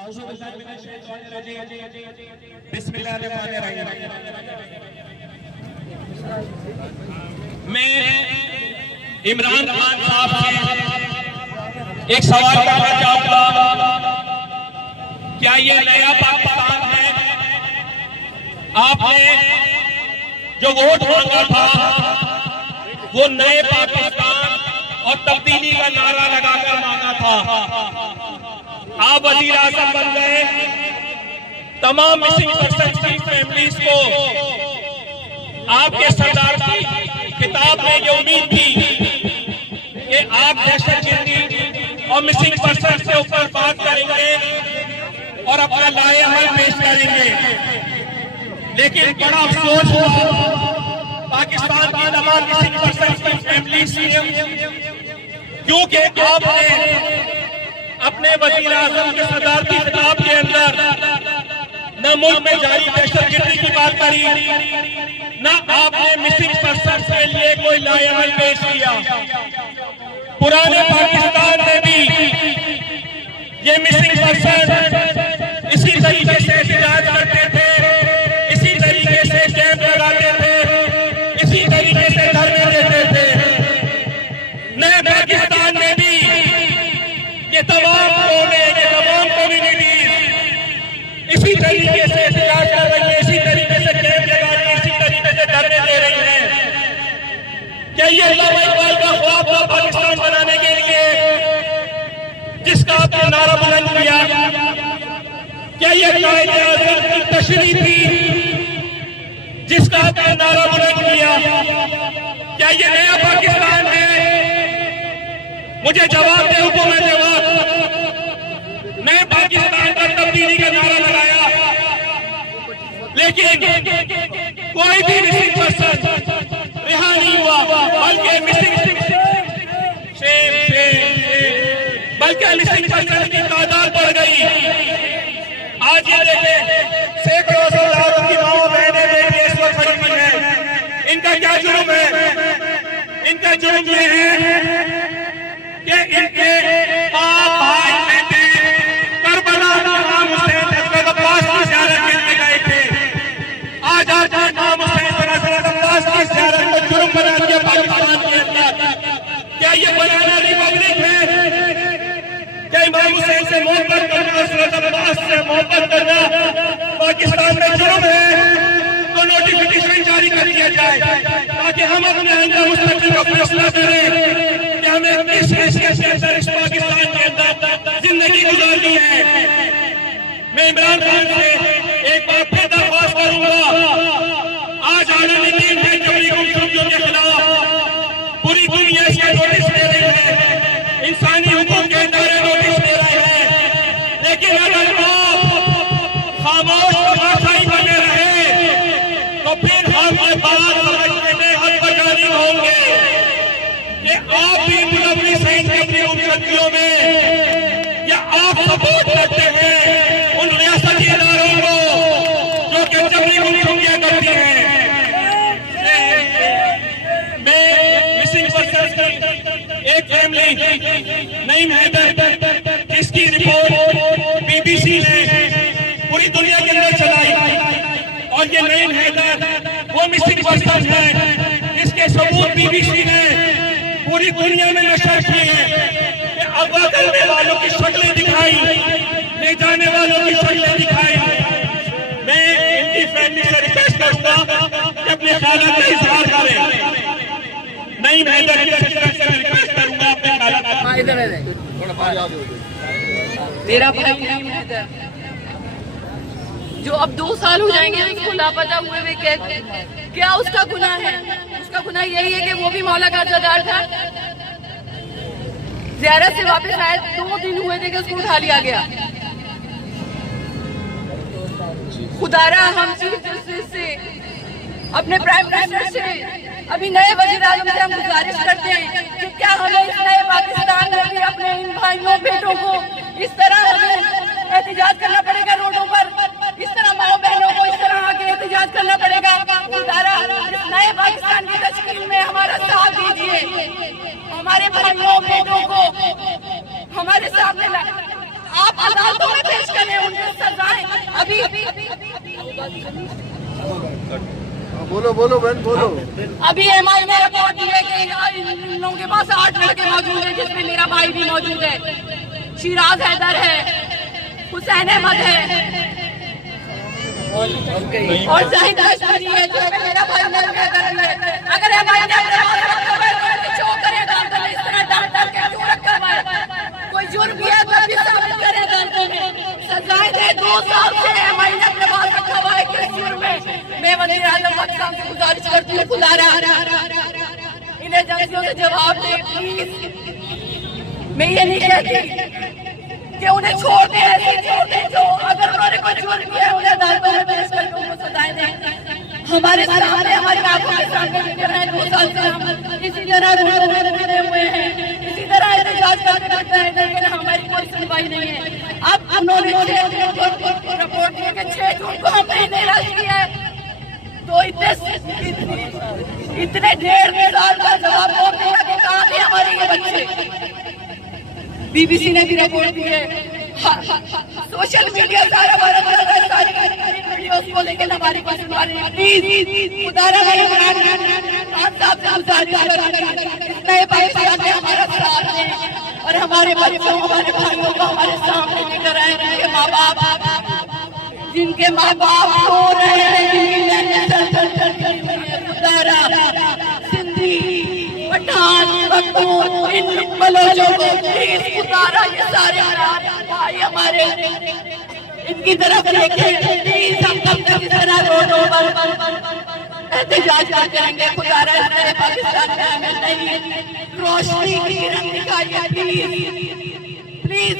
मैं इमरान खान साहब से एक सवाल करना चाहूंगा। क्या ये नया पाकिस्तान है? आपने जो वोट मांगा था वो नए पाकिस्तान और तब्दीली का नारा लगाकर मांगा था। आप वजीर आजम बन गए। तमाम मिसिंग पर्सन की फैमिलीज को आपके सरदार की किताब में ये उम्मीद थी कि आप दहशतगर्दी और मिसिंग पर्सन से ऊपर बात करेंगे और अपना लाए अमल पेश करेंगे। लेकिन बड़ा अफसोस हुआ पाकिस्तान की तमाम मिसिंग पर्सन की फैमिलीज क्योंकि आपने अपने वजीर आजम के सरदार की किताब के अंदर न मुल्क में जारी दहशतगर्दी की बात करी, न आपने मिसिंग पर्सन के लिए कोई लाएअमल पेश किया। पुराने पाकिस्तान में भी ये मिसिंग पर्सन इसी तरीके से एहतजाज करते थे, इसी तरीके से कैंप लगाते थे, इसी तरीके से धरने देते थे। नए पाकिस्तान में भी ये तमाम कौमें, ये तमाम कम्युनिटीज इसी तरीके से एहतजाज कर रही है, इसी तरीके से कैंप लगा रही है, इसी तरीके से धरने दे रही है। क्या ये अल्लामा इकबाल का ख्वाब था पाकिस्तान बनाने के लिए जिसका आपने नारा बुलंद किया? क्या ये कायदे आज़म की तशरीह थी जिसका आपने नारा बुलंद किया? क्या ये नया पाकिस्तान है? मुझे जवाब दे हुकूमत वक्त। नए पाकिस्तान का तब्दीली का नारा लगाया, लेकिन कोई भी मिसिंग पर्सन रिहा नहीं हुआ, बल्कि मिसिंग पर्सन की तादाद बढ़ गई। आज ये देखें, सैकड़ों सैकड़ों की माओ बहनें बेटियां इस वक्त खड़ी हुई हैं। इनका क्या जुर्म है? इनका जुर्म ये है कि इनके आप भाई बेटे करबला इमाम हुसैन हज़रत अब्बास की ज़ियारत के लिए गए थे। आज इमाम हुसैन हज़रत अब्बास की ज़ियारत को जुर्म बना दिया पाकिस्तान के अंदर। क्या ये बनाना रिपब्लिक है? क्या इमाम हुसैन से मोहब्बत करना, हज़रत अब्बास से मोहब्बत करना पाकिस्तान में जुर्म है? तो नोटिफिकेशन जारी कर दिया जाए ताकि हम अपने आइंदा मुस्तकबिल का फैसला करें कि हमें किस हैसियत के अंदर इस पाकिस्तान के अंदर जिंदगी गुजारनी है। मैं इमरान खान से एक बार फिर दरख्वास्त करूंगा, आज आने की जबरी गुमशुदगियों के खिलाफ पूरी दुनिया इसका नोटिस ले रही है, इंसानी हुकूक के इदारे नोटिस ले रहे हैं। लेकिन अगर आप खामोश तमाशाई बने रहे तो फिर हम ये बात समझने में हद बजानी होंगे कि आप भी मुलव्विस हैं इन जबरी गुमशुदगियों में, या आप सपोर्ट करते हैं उन रियासती इदारों को जो कि जबरी गुमशुदगियां करती हैं। मैं मिसिंग पर्सन की एक फैमिली नईम हैदर, जिसकी रिपोर्ट बीबीसी ने पूरी दुनिया के अंदर चलाई, और ये नईम हैदर वो मिसिंग पर्सन है जिसके सबूत बीबीसी ने पूरी दुनिया में नशर किए हैं कि अगवा करने वालों की शक्लें दिखाई, ले जाने वालों की शक्लें दिखाई। मैं इनकी फैमिली से रिक्वेस्ट करूंगा कि अपने ख्यालात का इजहार करें। नईम हैदर की सिस्टर से रिक्वेस्ट करूंगा अपने ख्यालात का। इधर है मेरा भाई नईम हैदर, जो अब 2 साल हो जाएंगे उसको लापता हुए। वे क्या उसका गुनाह है? उसका गुनाह यही है कि वो भी मौला का अज़ादार था। ज़ियारत से वापस आए 2 दिन हुए थे कि उसको उठा लिया गया। खुदारा हम चीफ जस्टिस से, अपने प्राइम मिनिस्टर से, अभी नए वज़ीर आज़म से हम गुजारिश करते हैं कि क्या हमें इस नए पाकिस्तान में भी अपने इन भाइयों बेटों को इस तरह हमें एहतजाज करना पड़ेगा रोडों पर? इस तरह माओ बहनों को इस तरह आके एहतजाज करना पड़ेगा? खुदारा इस नए पाकिस्तान की तश्कील में हमारा साथ दीजिए, हमारे भाइयों बेटों को हमारे सामने आप अदालतों में पेश करें बोलो बोलो बहन बोलो। अभी MI ने रिपोर्ट दी है कि इन लोगों के पास 8 लड़के मौजूद हैं, जिसमें मेरा भाई भी मौजूद है, शिराज हैदर है, हुसैन अहमद है और जाहिद अशरफी है, जिसमें मेरा भाई हैदर है। अगर MI ने शो करेगा तो इस तरह डर के क्यों रखा हुआ है? कोई जुर्म किया तो भी साबित करे, सजाएं दे। 2 साल से MI ने अपने पास रखा हुआ है किस जुर्म में? मैं वज़ीर आज़म पाकिस्तान से गुजारिश करती हूँ, खुदा इन एजेंसियों से जवाब दे प्लीज। मैं ये नहीं कहती कि उन्हें छोड़ दें, ऐसे छोड़ दें, जो अगर उन्होंने कोई जुर्म किया है उन्हें अदालतों में पेश करके उनको सजाएं दें। हमारे सामने, हमारी आंखों के सामने गुजर रहे 2 साल से हम इसी तरह रोडों में गिरे हुए हैं, इसी तरह एहतजाज करते रहते हैं, लेकिन हमारी कोई सुनवाई नहीं है। अब उन्होंने 6 जून को रिपोर्ट दी कि 6 जून को हमने इन्हें रद्द किया है, तो इतने 1.5 साल का जवाब कौन देगा कि कहाँ थे हमारे ये बच्चे? BBC ने भी रिपोर्ट दी है, सोशल मीडिया सारा सारी वीडियोस को लेकर हमारी कोई सुनवाई नहीं। प्लीज खुदारा खान साहब से गुजारिश करें, नए पाकिस्तान में हमारा साथ दें और हमारे बच्चों, हमारे भाइयों को हमारे सामने लेकर आए, जिनके माँ बाप रो रहे हैं, खुदारा सिंधी पठान बकूर इन बलोचों को प्लीज खुदारा, ये सारे भाई हमारे इनकी तरफ देखें प्लीज। हम कब तक इस तरह रोडों पर एहतजाज करते रहेंगे? खुदारा हमारे पाकिस्तान में हमें नहीं रोशनी की रंग दिखाइए प्लीज प्लीज।